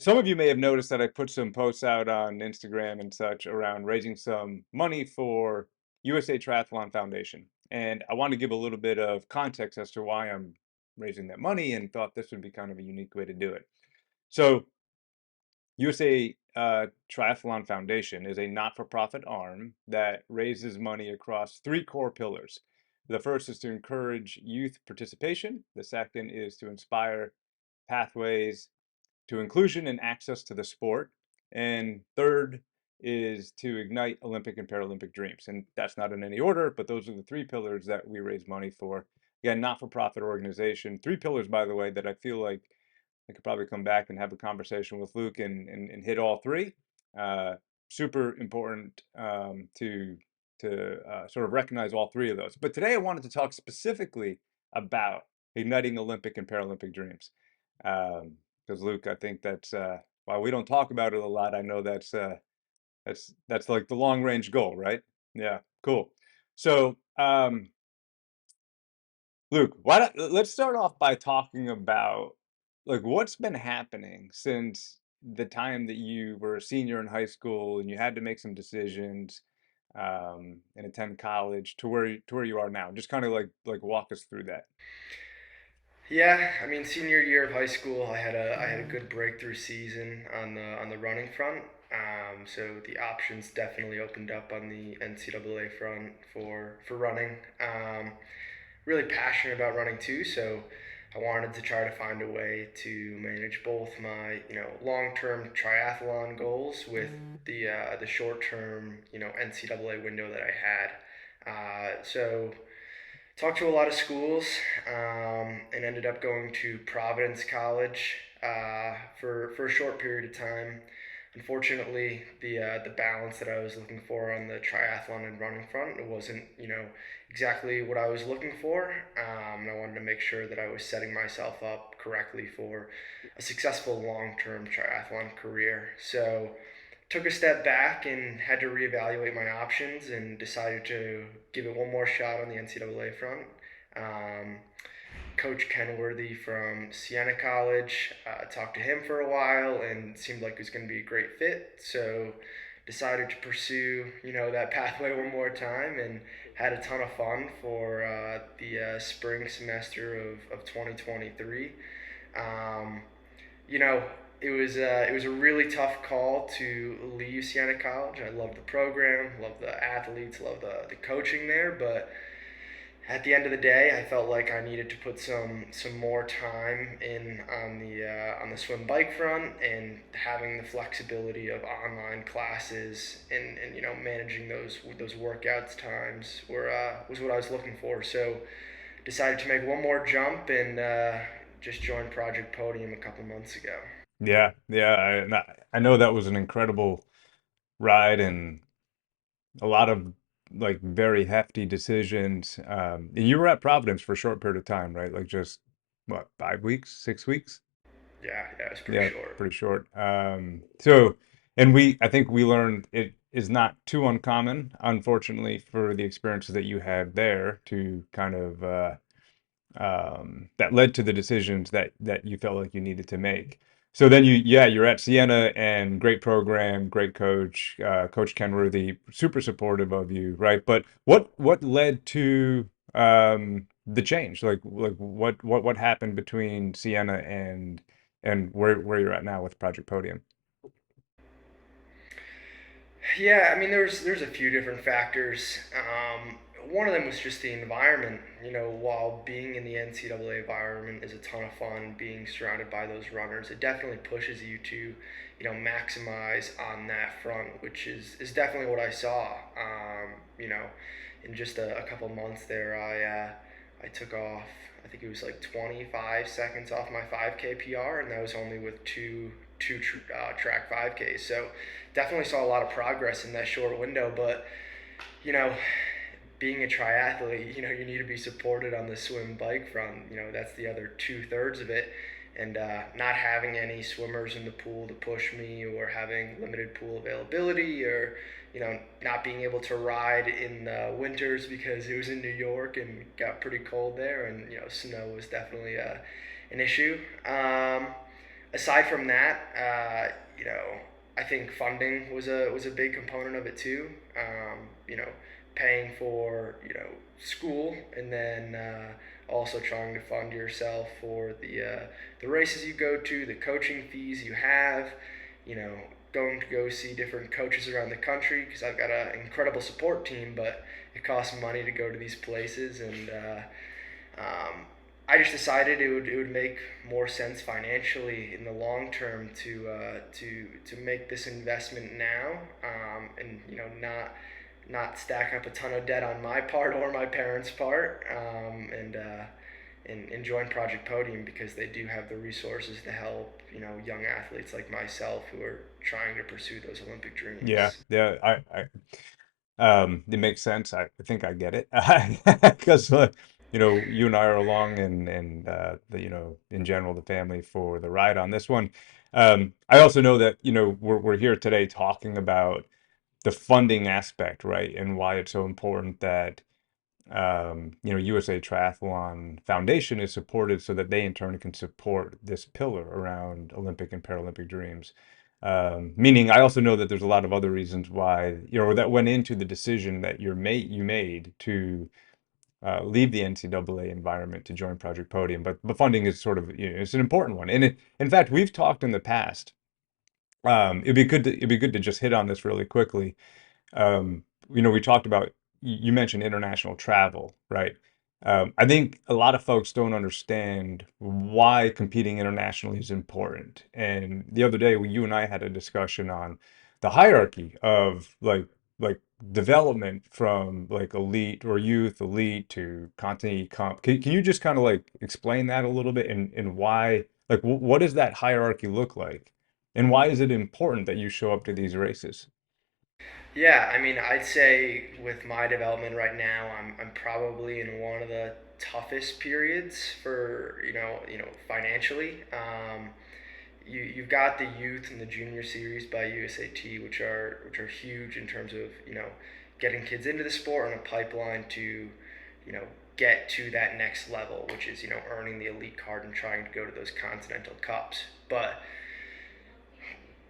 Some of you may have noticed that I put some posts out on Instagram and such around raising some money for USA Triathlon Foundation. And I want to give a little bit of context as to why I'm raising that money and thought this would be kind of a unique way to do it. So, USA Triathlon Foundation is a not-for-profit arm that raises money across three core pillars. The first is to encourage youth participation. The second is to inspire pathways to inclusion and access to the sport. And third is to ignite Olympic and Paralympic dreams. And that's not in any order, but those are the three pillars that we raise money for. Again, not-for-profit organization. Three pillars, by the way, that I feel like I could probably come back and have a conversation with Luke and hit all three. Uh, Super important to sort of recognize all three of those. But today I wanted to talk specifically about igniting Olympic and Paralympic dreams. Because Luke, I think that's while we don't talk about it a lot, I know that's like the long range goal, right? Yeah, cool. So, Luke, let's start off by talking about like what's been happening since the time that you were a senior in high school and you had to make some decisions and attend college to where you are now. Just kind of like walk us through that. Yeah, I mean, senior year of high school, I had a good breakthrough season on the running front. So the options definitely opened up on the NCAA front for running. Really passionate about running too, so I wanted to try to find a way to manage both my long term triathlon goals with the short term NCAA window that I had. So talked to a lot of schools and ended up going to Providence College for a short period of time. Unfortunately, the balance that I was looking for on the triathlon and running front, it wasn't exactly what I was looking for. And I wanted to make sure that I was setting myself up correctly for a successful long term triathlon career. So took a step back and had to reevaluate my options and decided to give it one more shot on the NCAA front. Um, Coach Kenworthy from Siena College, talked to him for a while and seemed like it was going to be a great fit. So decided to pursue that pathway one more time and had a ton of fun for the spring semester of 2023. Um, you know, it was a really tough call to leave Siena College. I love the program, love the athletes, love the coaching there, but at the end of the day, I felt like I needed to put some more time in on the swim bike front and having the flexibility of online classes and managing those workouts times was what I was looking for. So decided to make one more jump and just joined Project Podium a couple months ago. Yeah, yeah, I know that was an incredible ride and a lot of like very hefty decisions. And you were at Providence for a short period of time, right? Like just what, 5 weeks, 6 weeks? Yeah, yeah, it's pretty Yeah, short. pretty short. So, and I think we learned it is not too uncommon, unfortunately, for the experiences that you had there to kind of that led to the decisions that you felt like you needed to make. So then yeah, you're at Siena and great program, great coach, Coach Kenworthy, super supportive of you, right? But what led to the change? Like what happened between Siena and where you're at now with Project Podium? Yeah, I mean, there's a few different factors. One of them was just the environment. While being in the NCAA environment is a ton of fun, being surrounded by those runners, it definitely pushes you to, maximize on that front, which is definitely what I saw. In just a couple months there, I took off. I think it was like 25 seconds off my 5K PR, and that was only with two track 5Ks. So definitely saw a lot of progress in that short window. But you know, being a triathlete, you need to be supported on the swim bike front. That's the other 2/3 of it. And not having any swimmers in the pool to push me, or having limited pool availability, or not being able to ride in the winters because it was in New York and got pretty cold there, and snow was definitely an issue. aside from that, I think funding was a big component of it too. Paying for school, and then also trying to fund yourself for the races you go to, the coaching fees you have. You know, going to go see different coaches around the country because I've got an incredible support team, but it costs money to go to these places, and um, I just decided it would make more sense financially in the long term to make this investment now, and not stack up a ton of debt on my part or my parents' part, and join Project Podium because they do have the resources to help young athletes like myself who are trying to pursue those Olympic Yeah, dreams. yeah, it makes sense. I think I get it because you and I are along, and in general the family for the ride on this one. I also know that we're here today talking about the funding aspect, right, and why it's so important that USA Triathlon Foundation is supported so that they in turn can support this pillar around Olympic and Paralympic dreams. Meaning, I also know that there's a lot of other reasons why, that went into the decision that you made to leave the NCAA environment to join Project Podium. But funding is sort of, it's an important one. And in fact, we've talked in the past. It'd be good to just hit on this really quickly. um, we talked about, you mentioned international travel, right? I think a lot of folks don't understand why competing internationally is important. And the other day, you and I had a discussion on the hierarchy of like development from like elite or youth elite to continent comp. Can you just kind of like explain that a little bit, and why, like, what does that hierarchy look like? And why is it important that you show up to these races? Yeah, I mean, I'd say with my development right now, I'm probably in one of the toughest periods for financially. You've got the youth and the junior series by USAT, which are huge in terms of getting kids into the sport and a pipeline to get to that next level, which is earning the elite card and trying to go to those continental cups. But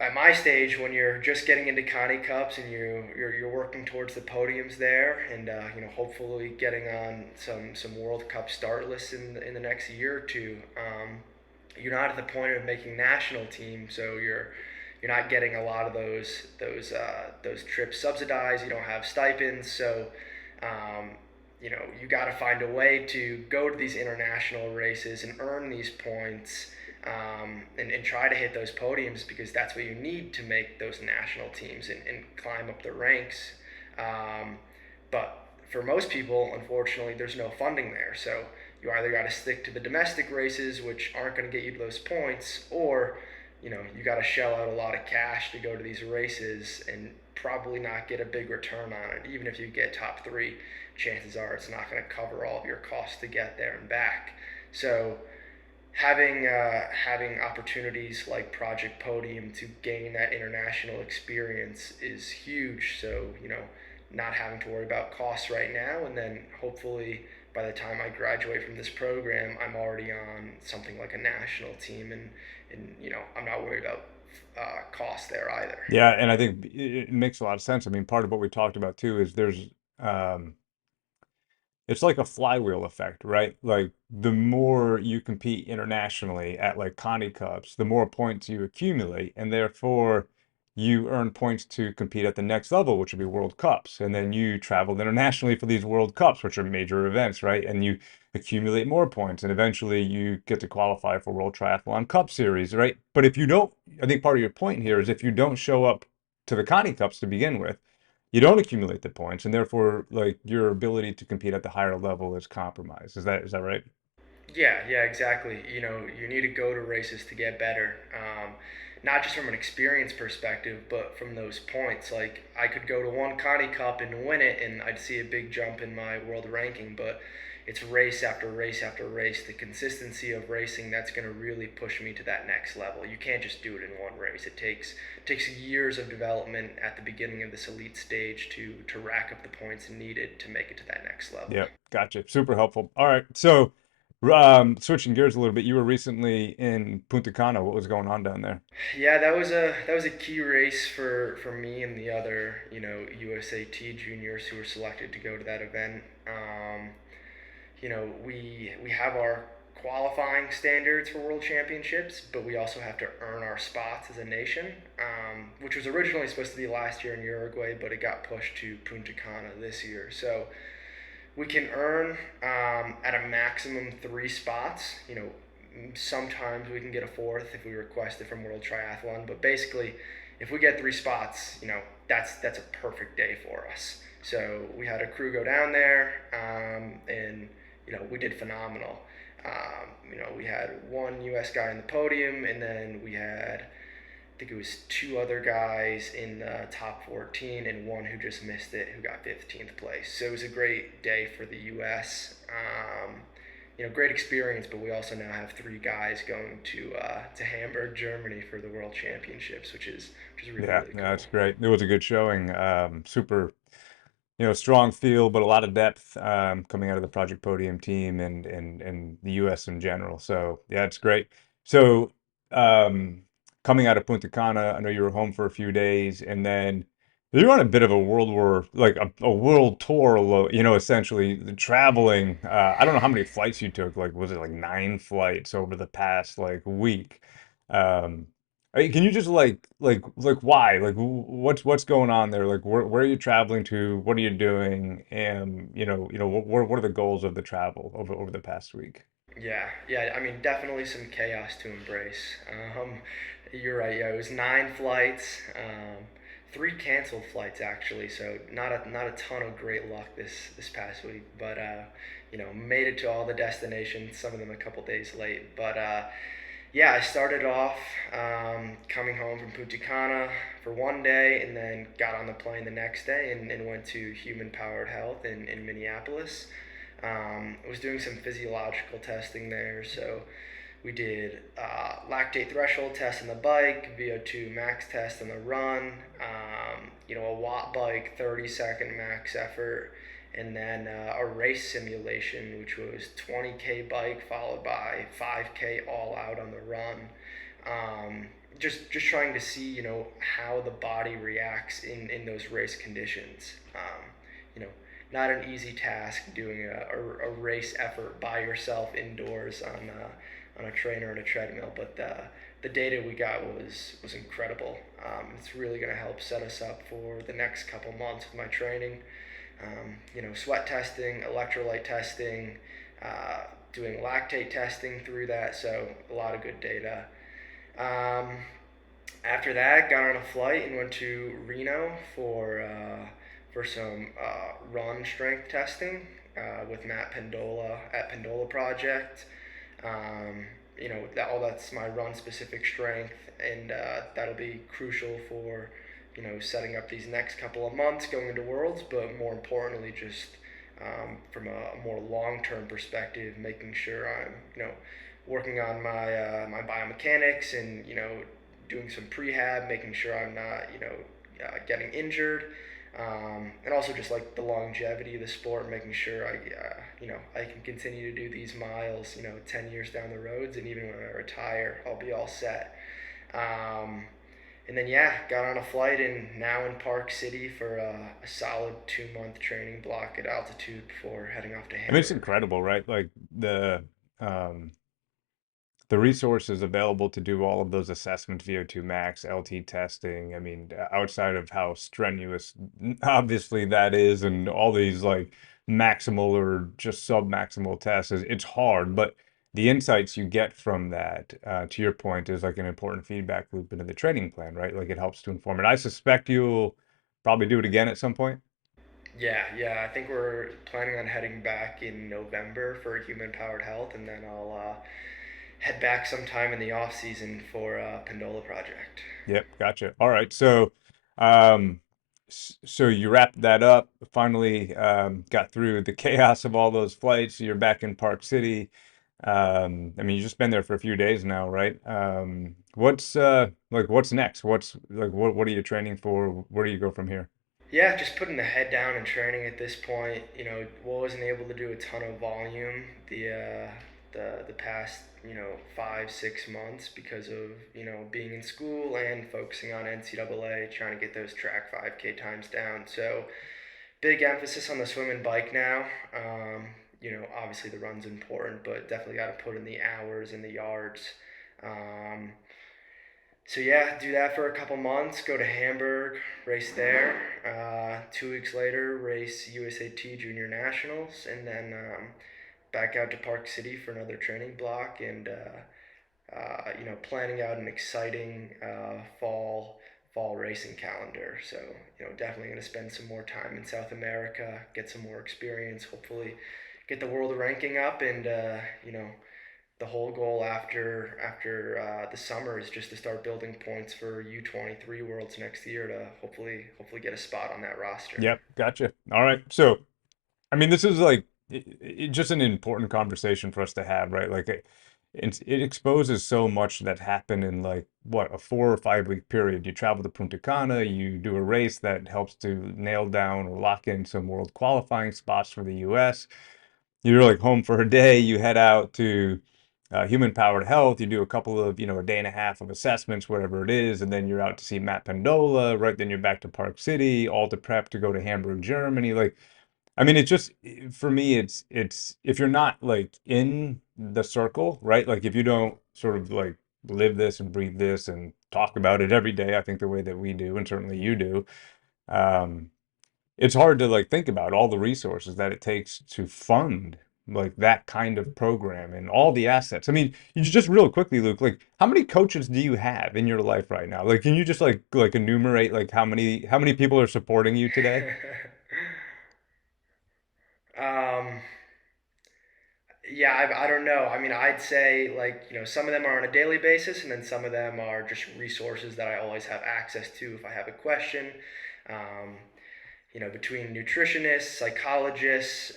at my stage, when you're just getting into Connie Cups and you're working towards the podiums there, and hopefully getting on some World Cup start lists in the next year or two, you're not at the point of making national team, so you're not getting a lot of those trips subsidized. You don't have stipends, so um, you got to find a way to go to these international races and earn these points, and try to hit those podiums because that's what you need to make those national teams and climb up the ranks. Um, but for most people, unfortunately, there's no funding there. So you either got to stick to the domestic races, which aren't going to get you those points, or you got to shell out a lot of cash to go to these races and probably not get a big return on it. Even if you get top three, chances are it's not going to cover all of your costs to get there and back. So having opportunities like Project Podium to gain that international experience is huge. So not having to worry about costs right now, and then hopefully by the time I graduate from this program, I'm already on something like a national team, and I'm not worried about costs there either. Yeah, and I think it makes a lot of sense. I mean, part of what we talked about too is um, it's like a flywheel effect, right? Like the more you compete internationally at like Connie Cups, the more points you accumulate, and therefore you earn points to compete at the next level, which would be World Cups. And then you travel internationally for these World Cups, which are major events, right? And you accumulate more points, and eventually you get to qualify for World Triathlon Cup Series, right? But if you don't, I think part of your point here is if you don't show up to the Connie Cups to begin with, you don't accumulate the points, and therefore like your ability to compete at the higher level is compromised. Is that right? Yeah, yeah, exactly. You need to go to races to get better. Not just from an experience perspective, but from those points. Like, I could go to one Connie Cup and win it, and I'd see a big jump in my world ranking, but it's race after race after race. The consistency of racing that's going to really push me to that next level. You can't just do it in one race. It takes years of development at the beginning of this elite stage to rack up the points needed to make it to that next level. Yeah, gotcha. Super helpful. All right, so Switching gears a little bit, you were recently in Punta Cana. What was going on down there? Yeah, that was a key race for me and the other USAT juniors who were selected to go to that event. We have our qualifying standards for world championships, but we also have to earn our spots as a nation, which was originally supposed to be last year in Uruguay, but it got pushed to Punta Cana this year. So we can earn at a maximum 3 spots. Sometimes we can get a fourth if we request it from World Triathlon, but basically, if we get 3 spots, that's a perfect day for us. So we had a crew go down there, and we did phenomenal. We had one U.S. guy in the podium, and then we had, I think it was 2 other guys in the top 14 and one who just missed it, who got 15th place. So it was a great day for the U.S. Great experience, but we also now have 3 guys going to Hamburg, Germany for the World Championships, which is really Yeah, really yeah, cool. that's great. It was a good showing. Super, strong field, but a lot of depth coming out of the Project Podium team and the US in general. So yeah, it's great. So um, coming out of Punta Cana, I know you were home for a few days, and then you're on a bit of a world war, like a world tour, essentially traveling. I don't know how many flights you took. Like, was it like 9 flights over the past like week? Um, can you just like why? Like what's going on there? Like where are you traveling to? What are you doing? And what are the goals of the travel over the past week? Yeah, yeah. I mean, definitely some chaos to embrace. You're right. Yeah, it was 9 flights, 3 canceled flights actually. So not a ton of great luck this past week. But made it to all the destinations. Some of them a couple days late. But yeah, I started off coming home from Punta Cana for one day, and then got on the plane the next day and went to Human Powered Health in Minneapolis. I was doing some physiological testing there, so we did lactate threshold test on the bike, VO2 max test on the run, a watt bike, 30-second max effort, and then a race simulation, which was 20K bike followed by 5K all out on the run. Just trying to see, how the body reacts in those race conditions. You know, Not an easy task doing a race effort by yourself indoors on a trainer and a treadmill, but the data we got was incredible. It's really going to help set us up for the next couple months with my training. Sweat testing, electrolyte testing, doing lactate testing through that, so a lot of good data. Um, After that, got on a flight and went to Reno for some run strength testing with Matt Pendola at Pendola Project. That's my run specific strength, and that'll be crucial for setting up these next couple of months going into Worlds, but more importantly, just from a more long term perspective, making sure I'm working on my biomechanics and doing some prehab, making sure I'm not getting injured, and also just like the longevity of the sport, making sure I can continue to do these miles 10 years down the roads, and even when I retire, I'll be all set. Um, and then yeah, got on a flight and now in Park City for a solid 2 month training block at altitude before heading off to I mean, it's Hamburg. incredible, right? Like um the resources available to do all of those assessments, VO2 max, LT testing. I mean, outside of how strenuous, obviously that is, and all these like maximal or just sub-maximal tests, it's hard. But the insights you get from that, to your point, is like an important feedback loop into the training plan, right? Like it helps to inform it. I suspect you'll probably do it again at some point. Yeah, yeah. I think we're planning on heading back in November for Human Powered Health, and then I'll head back sometime in the off season for Pendola Project. Yep, gotcha. All right, so um, so you wrapped that up. Finally, got through the chaos of all those flights. You're back in Park City. I mean, you've just been there for a few days now, right? What's like what's next? What's like what are you training for? Where do you go from here? Yeah, just putting the head down and training at this point. Wasn't able to do a ton of volume the past 5 6 months because of being in school and focusing on NCAA, trying to get those track 5K times down. So big emphasis on the swim and bike now. Obviously the run's important, but definitely got to put in the hours and the yards. Um, so yeah, do that for a couple months. Go to Hamburg, race there. 2 weeks later, race USAT Junior Nationals, and then back out to Park City for another training block, and planning out an exciting fall racing calendar. So definitely going to spend some more time in South America, get some more experience, hopefully get the world ranking up, and the whole goal after the summer is just to start building points for U23 Worlds next year to hopefully get a spot on that roster. Yep, gotcha. All right. So, I mean, this is like just an important conversation for us to have, right? Like it exposes so much that happened in like what, a 4 or 5 week period. You travel to Punta Cana, you do a race that helps to nail down or lock in some world qualifying spots for the US. You're like home for a day, you head out to human powered health, you do a couple of, a day and a half of assessments, whatever it is, and then you're out to see Matt Pendola, right? Then you're back to Park City, all to prep to go to Hamburg, Germany. Like, I mean, it's just for me, it's if you're not like in the circle, right? Like if you don't sort of like live this and breathe this and talk about it every day, I think the way that we do, and certainly you do, um, it's hard to like think about all the resources that it takes to fund like that kind of program and all the assets. I mean, you just real quickly, Luke, like how many coaches do you have in your life right now? Like, can you just like enumerate like how many people are supporting you today? um, yeah, I don't know. I mean, I'd say like some of them are on a daily basis, and then some of them are just resources that I always have access to if I have a question. Um, between nutritionists, psychologists,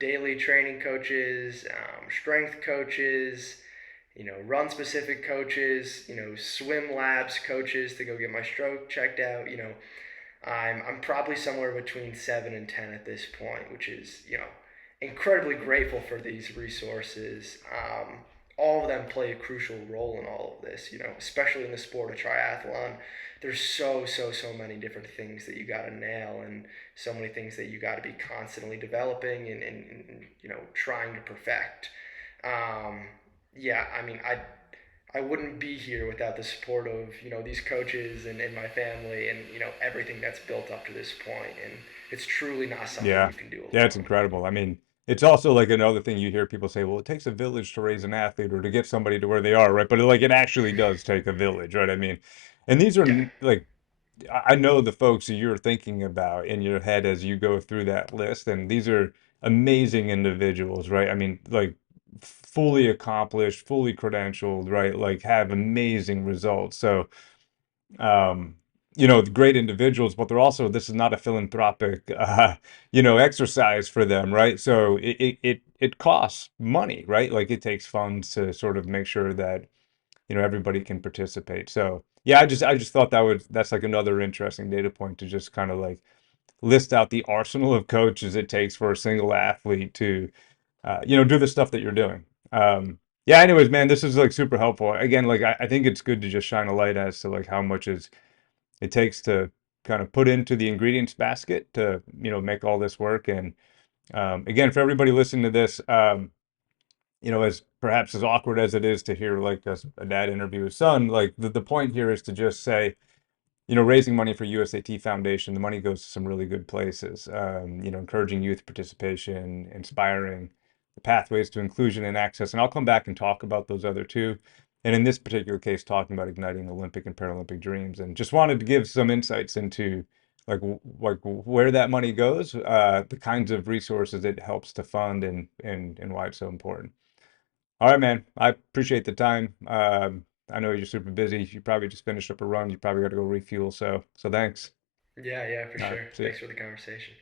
daily training coaches, strength coaches, run specific coaches, swim labs coaches to go get my stroke checked out. I'm probably somewhere between 7 and 10 at this point, which is incredibly grateful for these resources. All of them play a crucial role in all of this. Especially in the sport of triathlon. There's so many different things that you got to nail, and so many things that you got to be constantly developing and trying to perfect. Um, yeah, I mean, I wouldn't be here without the support of these coaches and my family and everything that's built up to this point, and it's truly not something Yeah. you can do Yeah, it's alone. incredible. I mean, it's also like another thing you hear people say, well, it takes a village to raise an athlete or to get somebody to where they are, right? But like it actually does take a village, right? I mean, and these are Yeah. like I know the folks that you're thinking about in your head as you go through that list, and these are amazing individuals, right? I mean, like fully accomplished, fully credentialed, right? Like have amazing results. So, um, great individuals, but they're also, this is not a philanthropic, exercise for them, right? So it costs money, right? Like it takes funds to sort of make sure that everybody can participate. So yeah, I just thought that's like another interesting data point to just kind of like list out the arsenal of coaches it takes for a single athlete to do the stuff that you're doing. Yeah, anyways, man, this is like super helpful. Again, like I think it's good to just shine a light as to like how much it takes to kind of put into the ingredients basket to make all this work. And again, for everybody listening to this, as perhaps as awkward as it is to hear like a dad interview his son, like the point here is to just say, raising money for USAT Foundation, the money goes to some really good places. Encouraging youth participation, inspiring the pathways to inclusion and access. And I'll come back and talk about those other two. And in this particular case, talking about igniting Olympic and Paralympic dreams, and just wanted to give some insights into like where that money goes, the kinds of resources it helps to fund, and why it's so important. All right, man. I appreciate the time. I know you're super busy. You probably just finished up a run. You probably got to go refuel. So thanks. Yeah, for All right. sure. See ya. Thanks for the conversation.